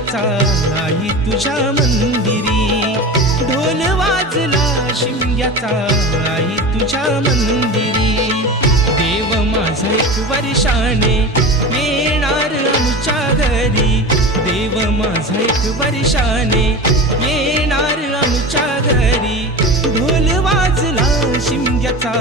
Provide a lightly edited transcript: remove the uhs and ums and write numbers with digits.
शिमग्याचा आई तुझ्या मंदिरी, ढोल वाजला शिमग्याचा आई तुझ्या मंदिरी. देव माझा एक वर्षाने येणार आमच्या घरी, देव माझा एक वर्षाने येणार आमच्या घरी. ढोल वाजला शिमग्याचा